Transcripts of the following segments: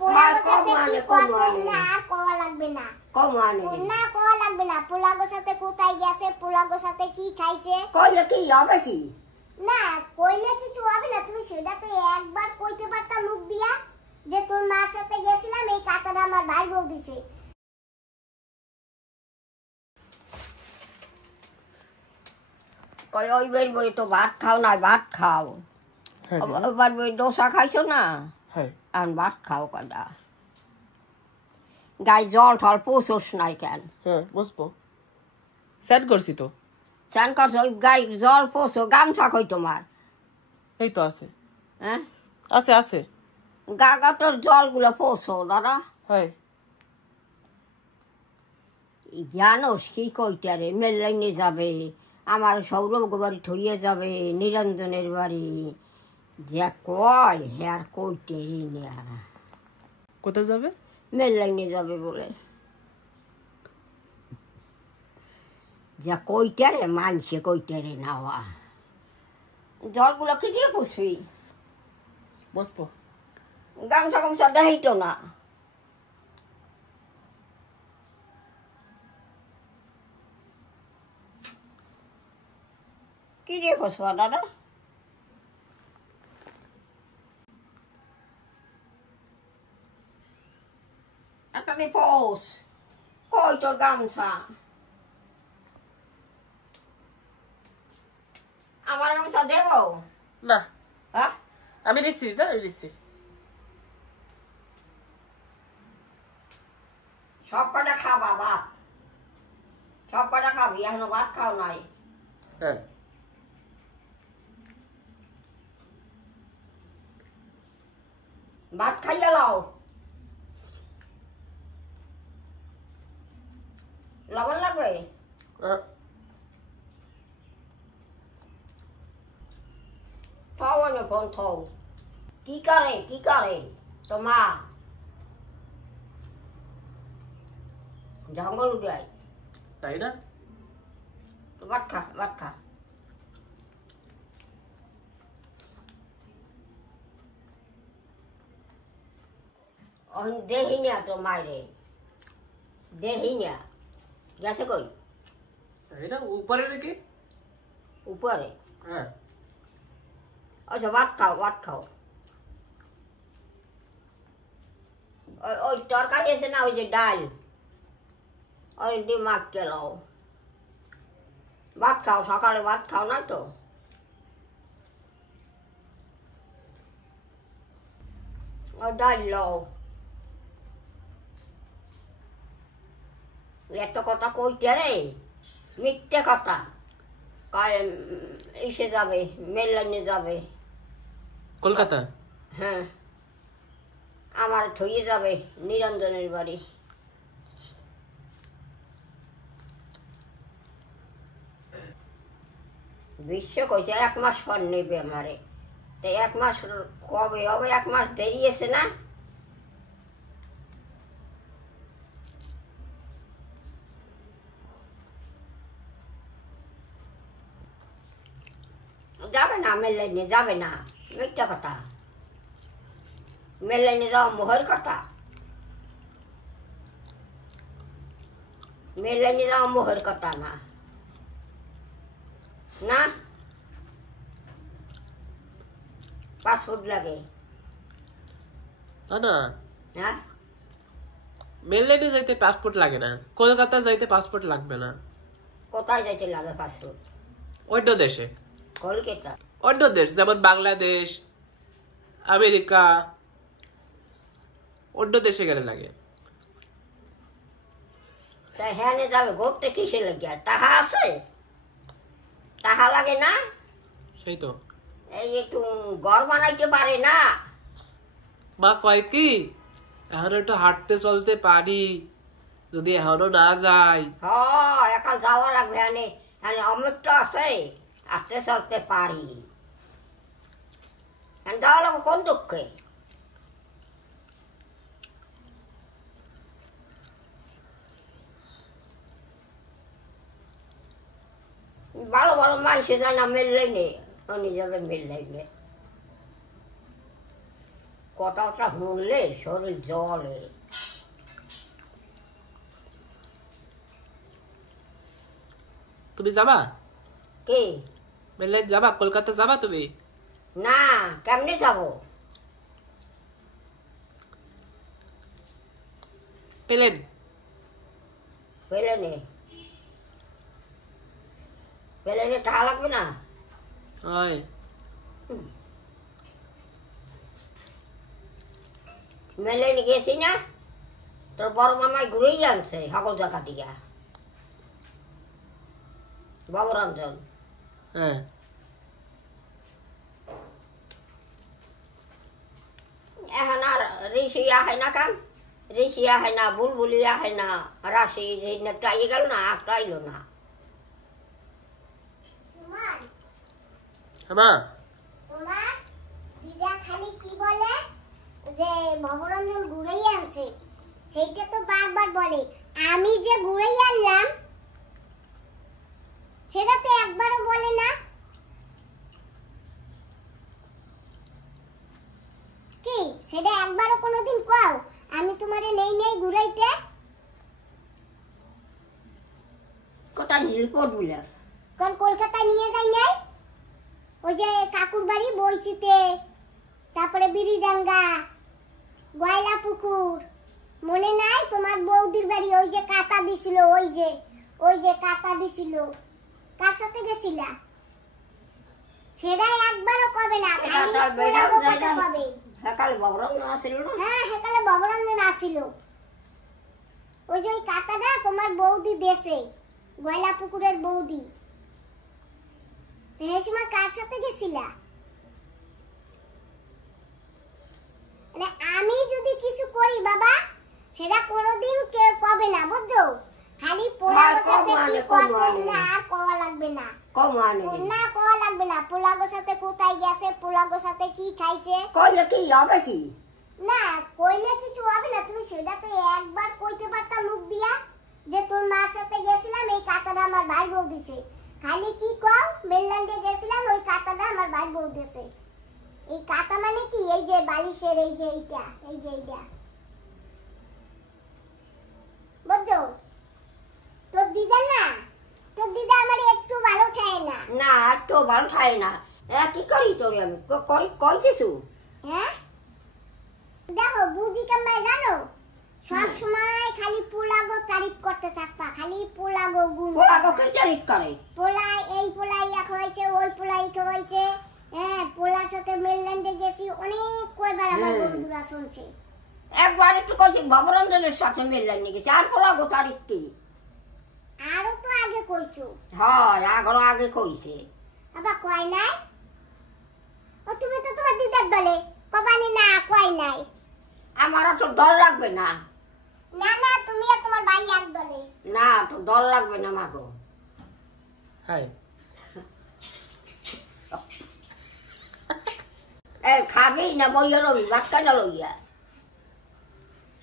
পোলাগো সাথে কি করছেন না আর কোয়া লাগবে না কমানে না কোয়া লাগবে না পোলাগো সাথে কোথায় গেছে পোলাগো সাথে কি খাইছে কইলে কি হবে কি না কইলে কিছু হবে না তুমি সেটা তো একবার কইতে পারতা মুখ দিয়া যে তোর মার সাথে গেছিলাম এই কথাটা আমার ভাই বল দিছে কই ওই বের বই তো ভাত খাও না ভাত খাও এবার বই ডোসা খাইছো না হ্যাঁ আর ভাত খাও কাদা গাই জল ঠল পোষোস নাই কেন হ্যাঁ বসবো সেট করছি তো চান করছো ওই গাই জল পোষো গামছা কই তোমার এই তো আছে হ্যাঁ আছে আছে গা তোর জলগুলো পোষো দাদা হ্যাঁ জানোস কি কইতে রে মেলাইনে যাবে আমার সৌরভ বাড়ি ঠইয়ে যাবে নিরঞ্জনের বাড়ি যে কয় হ্যাঁ কইতে না কোথায় যাবে মেলাইনে যাবে বলে যা কইতে রে মানছে কইতে রে নাওয়া জলগুলো কি দিয়ে পুষবি বসবো গামছা গামছা দেখাইতো না কি দিয়ে পুষবা দাদা একটা পোষ কই তোর গামছা আমার গামছা দেব না হ্যাঁ আমি দিচ্ছি না আমি দিচ্ছি সব কটা খাবা ভাত সব কটা খাবি এখনো ভাত খাও নাই হ্যাঁ ভাত খাইয়া লাও লবণ লাগবে থনে ফোন থৌ কি করে তো মা জঙ্গল উড়াই তাই না ভাত খা দেহি না তো মাইরে দেহি না গেছে কই তাই না উপরে নাকি উপরে হ্যাঁ আচ্ছা ভাত খাও ওই তরকারি আছে না ওই যে ডাল ওই ডিম মাখকে লাও ভাত খাও সকালে ভাত খাও না তো ওই ডাল লাও এত কথা কইতে রে মিথ্যে কথা এসে যাবে মেলানে যাবে কলকাতা হ্যাঁ আমার ঠইয়ে যাবে নিরঞ্জনের বাড়ি বিশ্ব কইছে 1 মাস পর নেবে আমারে তো 1 মাস কবে হবে 1 মাস দেরি আছে না যাবে না মেলাইনে যাবে না মিথ্যা কথা মেলাইনে যাওয়া মোহর কথা মেলাইনে যাওয়া মোহর কথা না না পাসপোর্ট লাগে না হ্যাঁ মেললাইনে যাইতে পাসপোর্ট লাগে না কলকাতা যাইতে পাসপোর্ট লাগবে না কোথায় যাইতে লাগে পাসপোর্ট অন্য দেশে কলকাতা অন্য দেশ যেমন বাংলাদেশ আমেরিকা অন্য দেশে গেলে লাগে তাই হ্যাঁ যাবে ঘুরতে কিসে লাগে টাকা আছে টাকা লাগে না সেই তো এই একটু ঘর বানাইতে পারে না মা কয় কি এখন একটু হাঁটতে চলতে পারি যদি এখনো না যাই একা যাওয়া লাগবে অমৃত আছে আসতে চলতে পারি যাওয়া লাগবে কোন দুঃখে ভালো ভালো মানুষে যায় না মেললে নেই উনি যাবে মেললে কথাটা শুনলে শরীর জ্বলে। তুমি যাবা কে? মেলে যাবা, কলকাতা যাবা তুমি? না, কেমনে যাব? প্লেন। প্লেনে? প্লেনে টাকা লাগবে না? ওই মেলে গেছি না, তোর বড় মামাই ঘুরেই আনছে সকল জায়গা থেকে। বাবুরঞ্জন। হ্যাঁ। এখন আর ঋষি আহে না কান, ঋষি আহে না, বুলবুলি আহে না, রাশি একটা আইয়ে গেল না, একটা আইলো না। সুমন, মা তোমার দিদা খালি কি বলে যে ভবরঞ্জন ঘুরেই আনছে, সেইটা তো বারবার বলে। আমি যে ঘুরেই আনলাম সেটা তো একবারও বলে না। কি সেটা একবারও কোনোদিন কও আমি তোমারে নেই নেই ঘুরাইতে? কোথায় রিপোর্ট বলে কোন কলকাতায় নিয়ে যাই নাই? ওই যে কাকুর বাড়ি বইচিতে, তারপরে বিড়িডাঙ্গা, গয়লা পুকুর, মনে নাই? তোমার বৌদির বাড়ি ওই যে কাটা দিছিল, ওই যে কাটা দিছিল। কার সাথে গেছিলা? সেটা একবারও কবে না, খালি পোলাগো কথা কবে। সকালে বাবুরঞ্জন আসছিল না? হ্যাঁ, সেকালে ভবরঞ্জন আসিল। ওই যে ওই কাটাটা তোমার বৌদি দেশে, গয়লা পুকুরের বৌদি। এই সময় কার সাথে গেছিলা? মানে আমি যদি কিছু করি বাবা, সেটা কোনোদিন কেউ কবে না, বুঝছো? খালি পোলাগোর সাথে কি করছেন না আর কোয়া লাগবে না। না কোয়া লাগবে না। পোলাগোর সাথে কোথায় গেছে, পোলাগোর সাথে কি খাইছে, কইলে কি হবে কি? না কইলে কিছু হবে না। তুমি সেটা তো একবার কইতে পারতা মুখ দিয়া যে তোর মার সাথে গেছিলাম, এই কাটাটা আমার ভাই বউ দিছে। খালি কি কও মেনল্যান্ডে গেছিলাম, ওই কাটাটা আমার ভাই বউ দিছে। এই কাটা মানে কি? এই যে বালিশের এই যে এইটা, এই যে এইটা, বুঝছো? তোর দিদা না, তোর দিদা আমার একটু ভালো ঠায় না। না, একটু ভালো ঠায় না। কি করি তোর আমি কই কিছু? হ্যাঁ দেখো বুঝি কেমন জানো, সব সময় খালি পোলাগো তারিফ করতে থাকবা, খালি পোলাগো গুণ। পোলাগো কি তারিফ করে? পোলাই এই পোলাই এক হয়েছে, ওই পোলাই হয়েছে। হ্যাঁ, পোলার সাথে মেনল্যান্ডে গেছি অনেক কয়বার, আমার বন্ধুরা শুনছে। একবার একটু কইছি বাবুরঞ্জনের সাথে মেললেন নাকি, চার পোলাগো তারিফ কি? আরো তো আগে কইছো। হয়, আগে কইছে। আবার কয় নাই? ও তুমি তো তোমার দিদার দলে কবানি না, কয় নাই। আমারও তো ডর লাগবে না। না না, তুমি আর তোমার ভাই এক দলে। না, তো ডর লাগবে না মাগো। হাই খাবি না বইয়ে রবি ভাত কাটা লইয়া?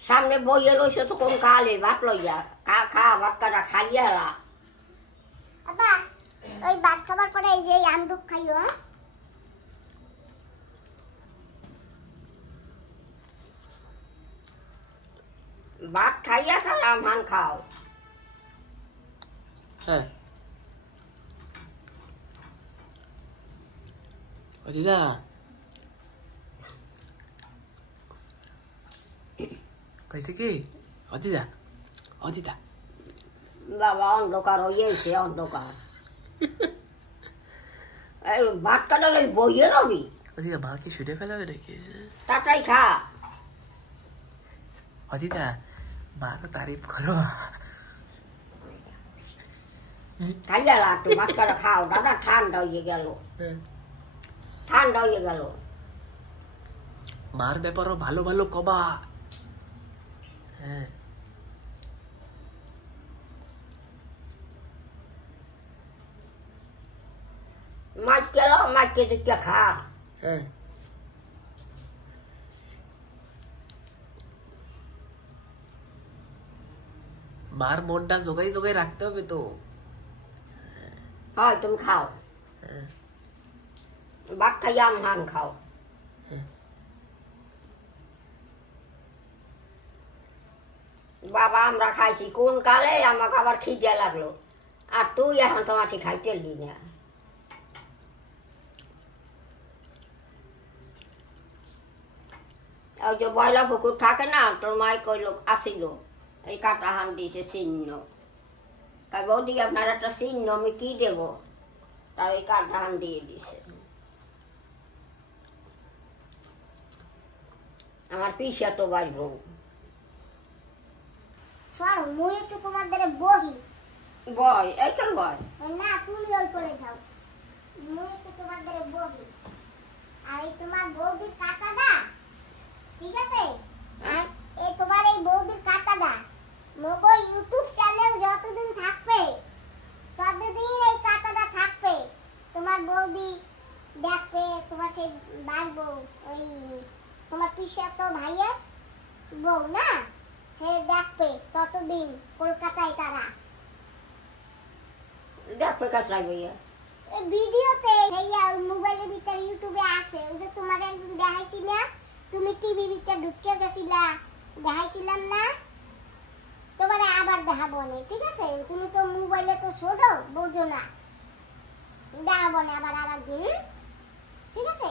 সামনে বইয়ে রইছে তো কোন কালে ভাত লইয়া খা ভাত কাটা খাইয়া এলা। আবা ওই ভাত খাবার পরে এই যে আমডুক খাইও। হ্যাঁ ভাত খাইয়া খালা মান খাও। হ্যাঁ। ও দিদা, কইছে কি? ও দিদা, ও দিদা, বাবা অন্ধকার হইয়াছে, অন্ধকার। ভাত কাটা লই বইয়ে রবি। ও দিদা, মা কি শুনে ফেলাবে নাকি? তাটাই খা। ও দিদা, মার তারিফ করো। খাইয়া একটু ভাত কাটা খাও দাদা, ঠান্ডা হয়ে গেল, ঠান্ডা হয়ে গেল। মার ব্যাপারও ভালো ভালো কবা। হ্যাঁ মাছ গেল, মাছকে দিকে খা। হ্যাঁ। মার মনটা জোগাই জোগাই রাখতে হবে তো। হয় তুমি খাও, ভাত খাইয়া মান খাও। বাবা আমরা খাইছি কোন কালে আমাকে আবার খিদে লাগলো আর তুই এখন তোমাকে খাইতে এলি না ওই যে বয়লা পুকুর থাকে না তোর মাই কইল আসিল এই কাটা হান দিয়েছে চিহ্ন তাই বৌদি আপনার একটা চিহ্ন আমি কি দেবো তার ওই কাটা হান দিয়ে দিছে আমার পিসা তো বাঁচবো সরো মুই একটু তোমাদের বহি বয় এইখান বয় না তুমি ওই করে যাও মুই একটু তোমাদের বহি আর এই তোমার বৌদির কাকাটা ঠিক আছে হ্যাঁ এই তোমার এই বৌদির কাকাটা মগো ইউটিউব চ্যানেল যতদিন থাকবে ততদিন এই কাকাটা থাকবে তোমার বৌদি দেখবে তোমার সেই বাঘ বউ ওই তোমার পিসা তো ভাইয়ের বউ না সে দেখবে ততদিন কলকাতায় তারা দেখবে কাজটা ভাইয়া এই ভিডিওতে সেই মোবাইলের ভিতরে ইউটিউবে আছে ওই যে তোমার একদিন দেখাইছি না তুমি টিভির ভিতরে ঢুকে গেছিলা দেখাইছিলাম না তোমার আবার দেখাবো না ঠিক আছে তুমি তো মোবাইলে তো ছোট বোঝো না দেখাবো না আবার আরেকদিন ঠিক আছে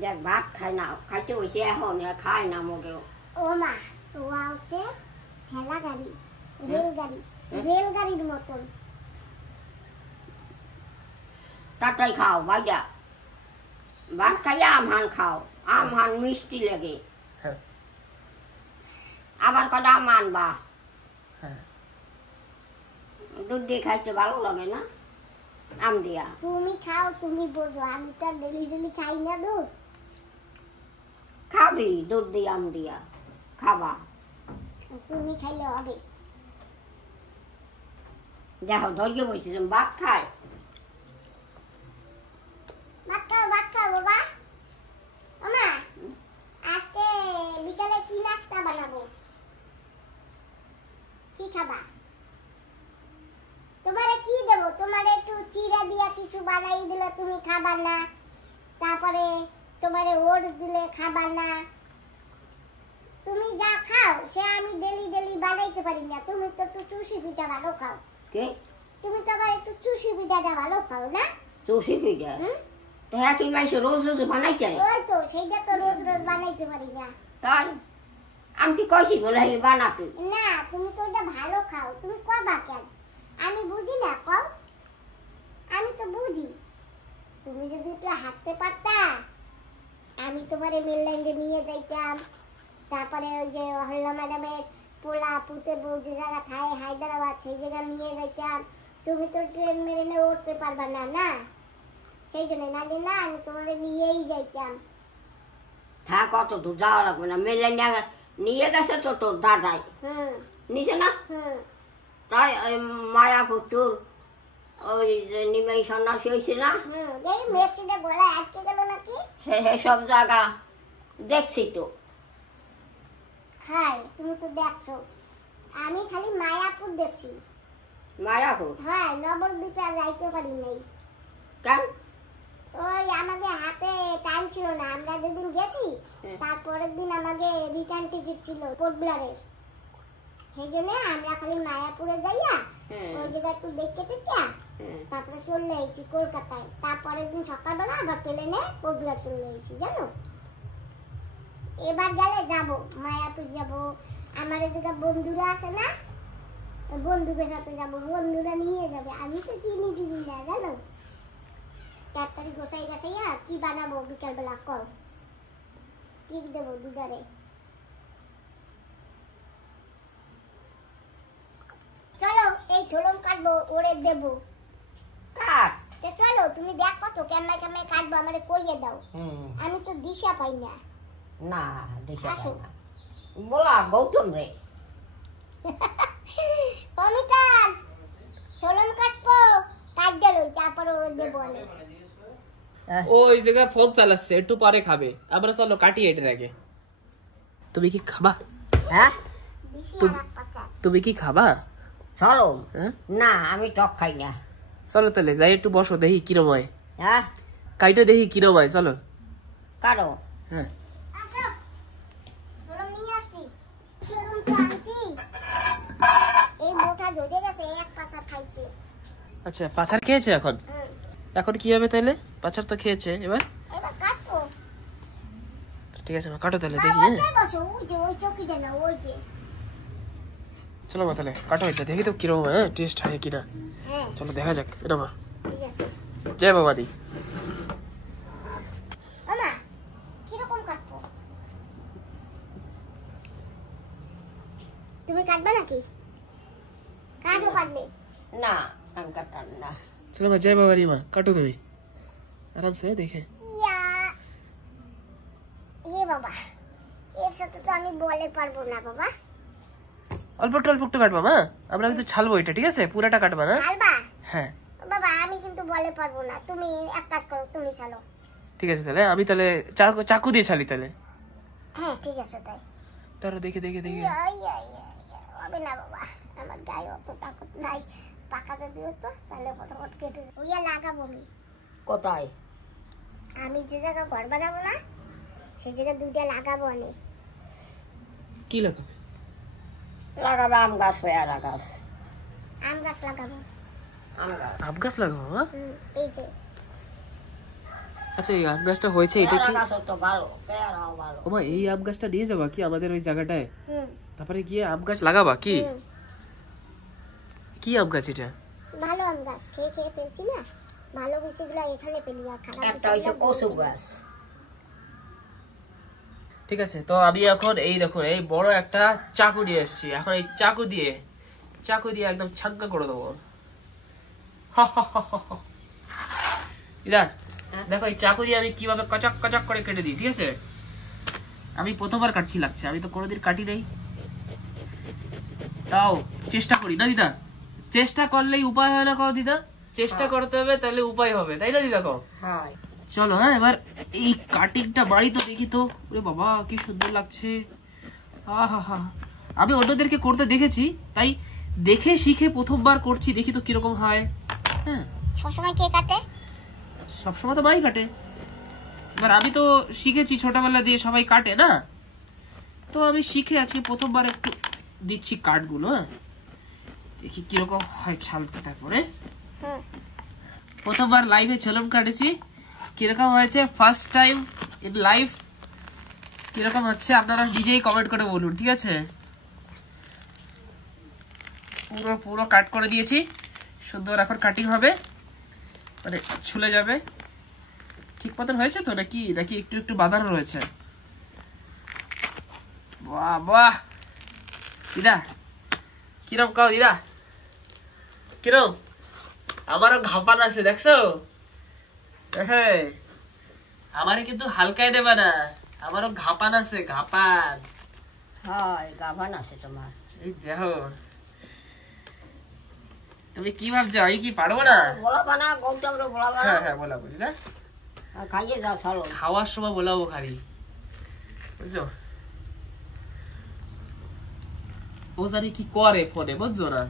দেখ ভাত খায় না খাইতে হয়েছে এখন খায় না মোটেও ও মা ওয়া হচ্ছে ঠেলা গাড়ি রেলগাড়ি রেলগাড়ির মতন তাড়াতাড়ি খাও বাইজা ভাত খাইয়া আমহান খাও আমহান মিষ্টি লাগে হ্যাঁ আবার কটা আম আনবা হ্যাঁ দুধ দিয়ে খাইতে ভালো লাগে না আম দিয়া তুমি খাও তুমি বোঝো আমি তো ডেলি ডেলি খাই না দুধ খাবি দুধ দিয়ে আম দিয়া খাবা তুমি খাইলে হবে দেখো ধৈর্য বসেছিলাম ভাত খায় ভাত খাও বাবা আমা আজকে বিকালে কি নাস্তা বানাবো কি খাবা তোমারে কি দেবো তোমারে একটু চিড়া দিয়া কিছু বানাই দিলে তুমি খাবা না তারপরে তোমারে ওটস দিলে খাবা না তুমি যা খাও সে আমি ডেলি ডেলি বানাইতে পারি না তুমি তো একটু চুষি পিঠা ভালো খাও কে তুমি তো আবার একটু চুষি পিঠাটা ভালো খাও না চুষি পিঠা হুম? তো হ্যাঁ কি মাইসে রোজ রোজ বানাই চাই ওই তো সেইটা তো রোজ রোজ বানাইতে পারি না তাই আমি কি কইছি বলে হে বানাতে না তুমি তো ওটা ভালো খাও তুমি কবা কেন আমি বুঝি না কও আমি তো বুঝি তুমি যদি একটু হাঁটতে পারতা আমি তোমারে মেলল্যান্ডে নিয়ে যাইতাম তারপরে ওই যে হল্লা ম্যাডামের পোলা পুতে বউ যে জায়গা খায় হায়দ্রাবাদ সেই জায়গা নিয়ে যাইতাম তুমি তো ট্রেন মেরে উঠতে পারবা না না সেই জন্য না যে না আমি তোমাদের নিয়েই যাইতাম থাক অত তো যাওয়া লাগবে না মেলে নিয়ে গেছে তো তোর দাদাই হুম নিছে না হুম তাই ওই মায়াপুর টুর ওই যে নিমাই সন্ন্যাসী হয়েছে না হুম এই মেয়েটা গলায় আটকে গেল নাকি হে হে সব জায়গা দেখছি তো হাই তুমি তো দেখছো আমি খালি মায়াপুর দেখছি মায়াপুর হ্যাঁ নবদ্বীপে যাইতে পারি নাই কেন ওই আমাদের হাতে টাইম ছিল না আমরা যেদিন গেছি হুম। তারপরের দিন আমাদের রিটার্ন টিকিট ছিল পোর্ট ব্লেয়ারের সেই জন্য আমরা খালি মায়াপুরে যাইয়া হুম। ওই জায়গা একটু দেখতে টেকে হুম। তারপরে চলে এসেছি কলকাতায় তারপরের দিন সকালবেলা আবার প্লেনে পোর্ট ব্লেয়ার চলে এসেছি জানো এবার গেলে যাব মায়াপুর যাব আমার এই জায়গা বন্ধুরা আছে না ওই বন্ধুদের সাথে যাব বন্ধুরা নিয়ে যাবে আমি তো চিনি চিনি না জানো তাড়াতাড়ি গোসাই গাছাইয়া কি বানাবো বিকালবেলা কর কি দেবো দুধারে চলো এই ঝোলন কাটবো ওরে দেবো কাট তো চলো তুমি দেখো তো কেমন কেমন কাটবো আমারে কইয়ে দাও হুম। আমি তো দিশা পাই না না দেখে আসো। না বলা গৌতম রে অমিতাভ ঝোলন কাটবো কাট গেল তারপরে ওরে দেবো আমি ওই জায়গায় ফোন চালাচ্ছে একটু পরে খাবে আবার চলো কাটিয়ে এটা আগে তুমি কি খাবা হ্যাঁ দিশি তুমি- আর 50 তুমি কি খাবা চলো হ্যাঁ না আমি টক খাই না চলো তাহলে যাই একটু বসো দেখি কিরম হয় হ্যাঁ কাইটা দেখি কিরম হয় চলো কারো হ্যাঁ আসো ঝোলন নিয়ে আসছি এক পাশা খাইছে। আচ্ছা পাছার খেয়েছে এখন? এখন কি হবে তাহলে? পাছার তো খেয়েছে, এবার এবার কাটবো। ঠিক আছে মা, কাটো তাহলে দেখি। হ্যাঁ ওই বসো, ওই যে ওই চকিতে না, ওই যে। চলো মা তাহলে কাটো এটা, দেখি তো কিরকম টেস্ট হয় কিনা। হ্যাঁ চলো দেখা যাক। এটা মা, ঠিক আছে। জয় বাবা দি। মামা কিরকম কাটবো? তুমি কাটবে নাকি? কাটো কাটবে। না আমি কাটান না। চলো মা, জয় বাবা দি। মা কাটো তুমি আরাম সে দেখে। ইয়া বাবা, এর সাথে তো আমি বলে পারবো না বাবা। অল্প একটু কাটবা মা, আমরা কিন্তু ছালবো এটা, ঠিক আছে? পুরাটা কাটবা না। ছালবা? হ্যাঁ বাবা আমি কিন্তু বলে পারবো না, তুমি এক কাজ করো, তুমি ছালো। ঠিক আছে তাহলে আমি তাহলে চাকু দিয়ে ছালি তাহলে। হ্যাঁ ঠিক আছে তাই। তারা দেখে হবে না বাবা, আমার গায়ে অত তাকত নাই। পাকা যদি হতো তাহলে ফটাফট কেটে ওইয়া লাগাবো আমি। কোথায়? আমি যে জায়গা ঘর বানাবো না, সেই জায়গায় দুইটা লাগাবো আমি। কি লাগাবে? লাগাবে আম গাছ, পেয়ারা গাছ। আম গাছ লাগাবো। আম গাছ লাগাবো মা? এই যে। আচ্ছা এই আম গাছটা হয়েছে, এটা কি? তো ভালো, পেয়ারাও ভালো। ও মা, এই আম গাছটা নিয়ে যাবা কি আমাদের ওই জায়গাটায়? হুম তারপরে গিয়ে আম গাছ লাগাবা কি? হুম। কি আম গাছ এটা? ভালো আম গাছ খেয়ে খেয়ে ফেলছি না, ভালো বীজগুলো এখানে পেলি, আর খারাপ একটা হচ্ছে কচু গাছ। ঠিক আছে, তো আমি এখন এই দেখুন এই বড় একটা চাকু নিয়ে এসেছি। এখন এই চাকু দিয়ে একদম ছাঙ্কা করে দেবো। ইদা দেখো এই চাকু দিয়ে আমি কিভাবে কচক কচক করে কেটে দিই, ঠিক আছে? আমি প্রথমবার কাটছি লাগছে, আমি তো কোনোদিন কাটি নাই। তাও চেষ্টা করি না দিদা, চেষ্টা করলেই উপায় হয় না কও দিদা? চেষ্টা করতে হবে তাহলে উপায় হবে, তাই না দিদা কও? হ্যাঁ চলো হ্যাঁ, এবার এই কাটিংটা বাড়ি তো দেখি তো। ওরে বাবা কি সুন্দর লাগছে। আহা, আমি অন্যদেরকে করতে দেখেছি, তাই দেখে শিখে প্রথমবার করছি, দেখি তো কিরকম হয়। হ্যাঁ সবসময় কে কাটে? সবসময় তো মাই কাটে। এবার আমি তো শিখেছি ছোটবেলা দিয়ে, সবাই কাটে না, তো আমি শিখে আছি, প্রথমবার একটু দিচ্ছি কাটগুলো। হ্যাঁ দেখি কিরকম হয় ছালতে। তারপরে প্রথমবার লাইভে ছেলম কাটেছি, কিরকম হয়েছে ফার্স্ট টাইম ইন লাইফ, কিরকম হচ্ছে আপনারা নিজেই কমেন্ট করে বলুন, ঠিক আছে? পুরো কাট করে দিয়েছি, সুন্দর। এখন কাটিং হবে, মানে ছুলে যাবে। ঠিক মতন হয়েছে তো নাকি একটু বাঁধানো রয়েছে? বাহ বাহ দিদা, কিরম কাও দিদা, কিরম? আমারও ঘাপান আছে দেখছো? হ্যাঁ আমারে কিন্তু হালকায় দেবে না, আমারও ঘাপান আছে, ঘাপান। হয় গাভান আছে তোমার। এই দেখো, তুমি কি ভাবছো আমি কি পারবো না? বলাবা না, গৌতমরে বলাবা না। হ্যাঁ বলাবো দিদা, খাইয়ে যাও চলো। খাওয়ার সময় বলাবো খালি, বুঝছো? ও জানি কি করে ফোনে, বুঝছো না?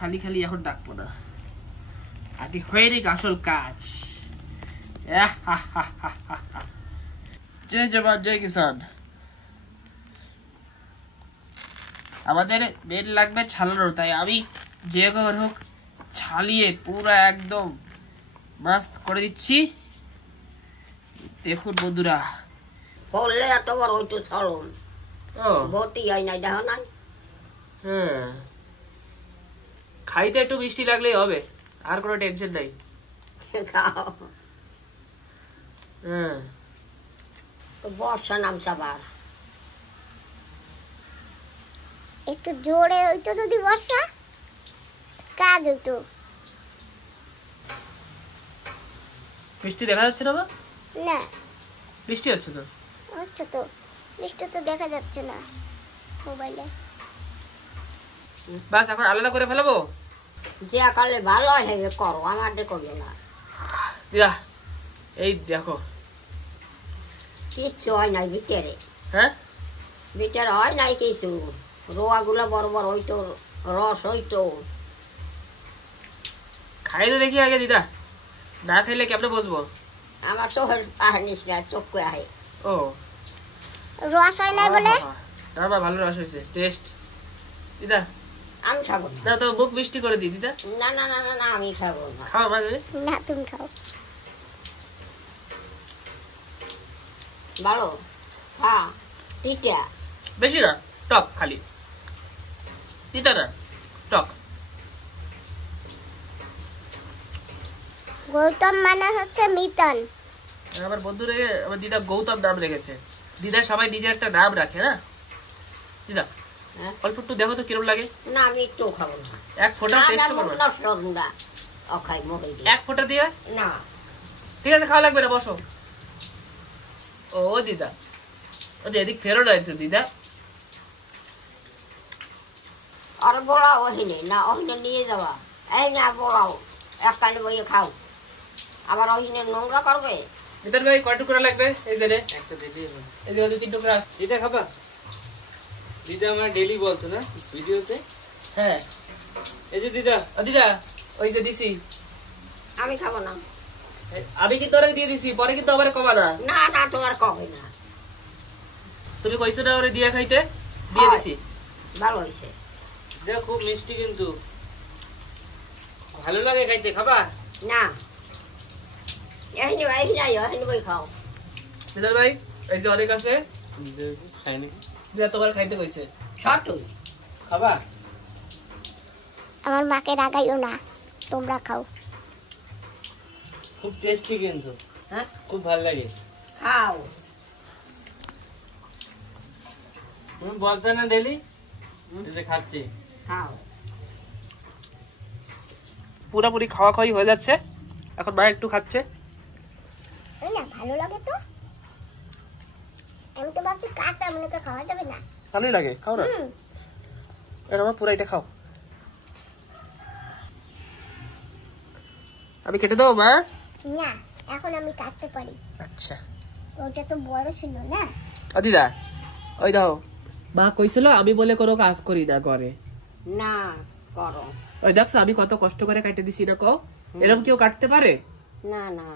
খালি এখন ডাকবো না, আগে হয়ে রে আসল কাজ। জয় জবান জয় কিষান। আমাদের মেন লাগবে ছালানোর, তাই আমি যে হোক ছালিয়ে পুরো একদম মাস্ত করে দিচ্ছি। দেখুন বন্ধুরা, বললে এত বড় হইতো চলুন, ও ভর্তি হয় নাই, দেখো নাই? হ্যাঁ খাইতে একটু মিষ্টি লাগলেই হবে, আর কোনো টেনশন নাই। খাও। হ্যাঁ বর্ষা নামছে আবার। একটু জোরে হইতো যদি বর্ষা, কাজ হইতো। মিষ্টি দেখা যাচ্ছে না? না বৃষ্টি হচ্ছে তো। হচ্ছে তো, বৃষ্টি তো দেখা যাচ্ছে না মোবাইলে। বাস এখন আলাদা করে ফেলাবো। যে আকালে ভালো হয় করো, আমার করবে না। দিদা এই দেখো কিচ্ছু হয় নাই ভিতরে, হ্যাঁ ভিতরে হয় নাই কিছু। রোয়াগুলো বড় বড় হইতো, রস হইতো। খাই তো দেখি আগে দিদা, না খাইলে কেমনে বসবো? আমার চোখের আহে নিচে চোখ আহে। ও রস হয় নাই বলে? না ভালো রস হয়েছে, টেস্ট। দিদা আমি খাবো না। না তো মুখ মিষ্টি করে দিই দিদা। না না না না না আমি খাবো না। খাও মা। না তুমি খাও। ভালো খা তিতা বেশি না, টক খালি, তিতা না টক। গৌতম মানে হচ্ছে মিতন। আমার বন্ধুরে আমার দিদা গৌতম নাম রেখেছে। দিদা সবাই নিজের একটা নাম রাখে না দিদা। হ্যাঁ? অল্প একটু দেখো তো কিরম লাগে। না আমি একটু খাবো না। এক ফোঁটা টেস্ট করো না। খাই মরে এক ফোঁটা দিয়ে না। ঠিক আছে, খাওয়া লাগবে না, বসো। ও দিদা, ও এদিক ফেরো না একটু দিদা। আর বড়াও ওহিনে না, ওহিনে নিয়ে যাওয়া। এই না বড়াও একখানে বইয়ে খাও, আবার ওহিনে নোংরা করবে। দিদার ভাই কয় টুকরা লাগবে? এই যে রে এই যে 2-3 টুকরা আছে। দিদা খাবা? দিদা আমার ডেইলি বলতো না ভিডিওতে। হ্যাঁ এই যে দিদা। দিদা ওই যে দিছি। আমি খাবো না। আমি কিন্তু ওরে দিয়ে দিছি, পরে কিন্তু আবার কবা না। না না তোমার কবে না। তুমি কইছো না ওরে দিয়া খাইতে, দিয়ে দিছি। ভালো হয়েছে। দিদা খুব মিষ্টি কিন্তু ভালো লাগে খাইতে, খাবা? না এহিনি এহিনি বই খাও। দিদার ভাই এই যে অনেক আছে, খাইনি। দিদা তোমার খাইতে কইছে। সটুই খাবা? আমার মাকে রাগাইও না, তোমরা খাও। খুব টেস্টি কিন্তু, হ্যাঁ খুব ভালো লাগে। খাও। তুমি বলতে না ডেইলি দিদা খাচ্ছি। খাও। পুরাপুরি খাওয়া খাওয়াই হয়ে যাচ্ছে, এখন মা একটু খাচ্ছে। তাই না, ভালো লাগে তো। আমি তো ভাবছি কাঁচা মনে করে খাওয়া যাবে না। ভালোই লাগে, খাও না। এটা আমার পুরা এটা খাও। আমি কেটে দেবো মা? না, এখন আমি কাটতে পারি। আচ্ছা ওটা তো বড় ছিল না। দিদা ওই দাও, মা কইছিল আমি বলে কোনো কাজ করি না ঘরে। না করো। ওই দেখছো আমি কত কষ্ট করে কাটে দিছি না, কও এরকম কেউ কাটতে পারে? না না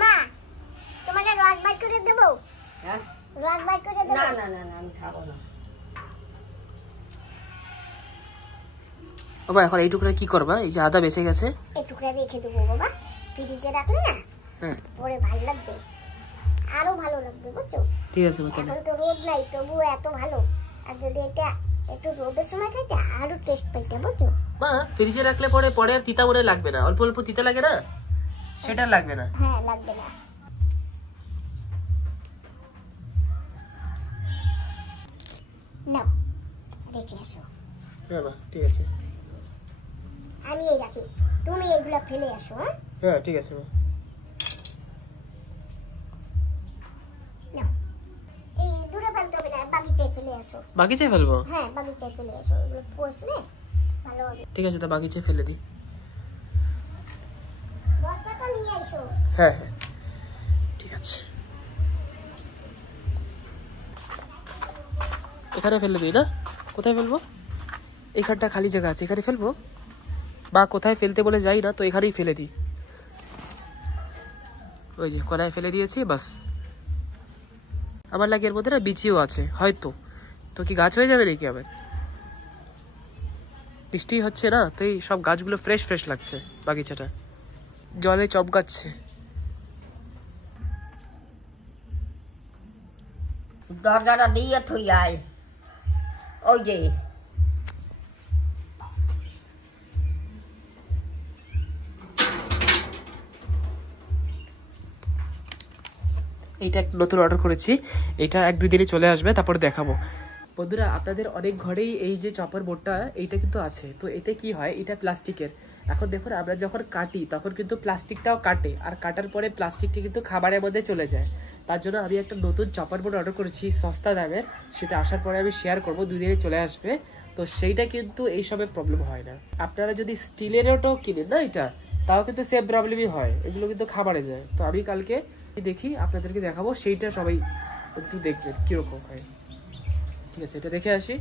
মা, তোমাকে রস বাইট করে দেবো? হ্যাঁ রস বাইট করে দেবো? না না না না আমি খাবো না। বাবা এখন এই টুকরা কি করবা? এই যে আদা বেঁচে গেছে, এই টুকরা রেখে দেবো বাবা, ফ্রিজে রাখলে না হ্যাঁ পরে ভালো লাগবে, আরো ভালো লাগবে, বুঝছো? ঠিক আছে মা। এখন তো রোদ নাই, তবুও এত ভালো। আর যদি এটা একটু রোদের সময় খাইতে আরো টেস্ট পাইতে, বুঝছো? মা ফ্রিজে রাখলে পরে পরে আর তিতা মনে লাগবে না, অল্প অল্প তিতা লাগে না, সেটা লাগবে না। হ্যাঁ, লাগবে না। নাও রেখে আসো। হ্যাঁ মা ঠিক আছে। আমি এই রাখি, তুমি এইগুলা ফেলে আসো। হ্যাঁ হ্যাঁ ঠিক আছে মা। নাও, এই দূরে ফেলতে হবে না, বাগিচায় ফেলে আসো। বাগিচায় ফেলবো? হ্যাঁ, বাগিচায় ফেলে আসো, এগুলো পোষলে ভালো হবে। ঠিক আছে, তো বাগিচায় ফেলে দিই। বস্তাটা নিয়ে এসো। হ্যাঁ হ্যাঁ ঠিক আছে, এখানে ফেলে দিই না? কোথায় ফেলবো? এখানটা খালি জায়গা আছে, এখানে ফেলবো। বা কোথায় ফেলতে বলে যাই না, তো এখানেই ফেলে দিই। ওই যে কোনায় ফেলে দিয়েছি, বাস। আমার লাগে এর মধ্যে না বিচিও আছে হয়তো, তো কি গাছ হয়ে যাবে নাকি আবার? বৃষ্টি হচ্ছে না, তো এই সব গাছগুলো ফ্রেশ ফ্রেশ লাগছে, বাগিচাটা জলে চমকাচ্ছে। দরজাটা দিয়ে থই আয়। ওই যে এইটা একটা নতুন অর্ডার করেছি, এটা 1-2 দিনে চলে আসবে, তারপরে দেখাবো। বন্ধুরা আপনাদের অনেক ঘরেই এই যে চপার বোর্ডটা এইটা কিন্তু আছে, তো এতে কি হয়, এটা প্লাস্টিকের। এখন দেখুন আমরা যখন কাটি তখন কিন্তু প্লাস্টিকটাও কাটে, আর কাটার পরে প্লাস্টিকটা কিন্তু খাবারের মধ্যে চলে যায়। তার জন্য আমি একটা নতুন চপার বোর্ড অর্ডার করেছি সস্তা দামের, সেটা আসার পরে আমি শেয়ার করবো, 2 দিনে চলে আসবে। তো সেইটা কিন্তু এইসবের প্রবলেম হয় না। আপনারা যদি স্টিলেরটাও কিনেন না এটা, তাও কিন্তু সেম প্রবলেমই হয়, এগুলো কিন্তু খাবারে যায়। তো আমি কালকে দেখি আপনাদেরকে দেখাবো, সেইটা সবাই একটু দেখবেন কিরকম হয়। ঠিক আছে, এটা দেখে আসি।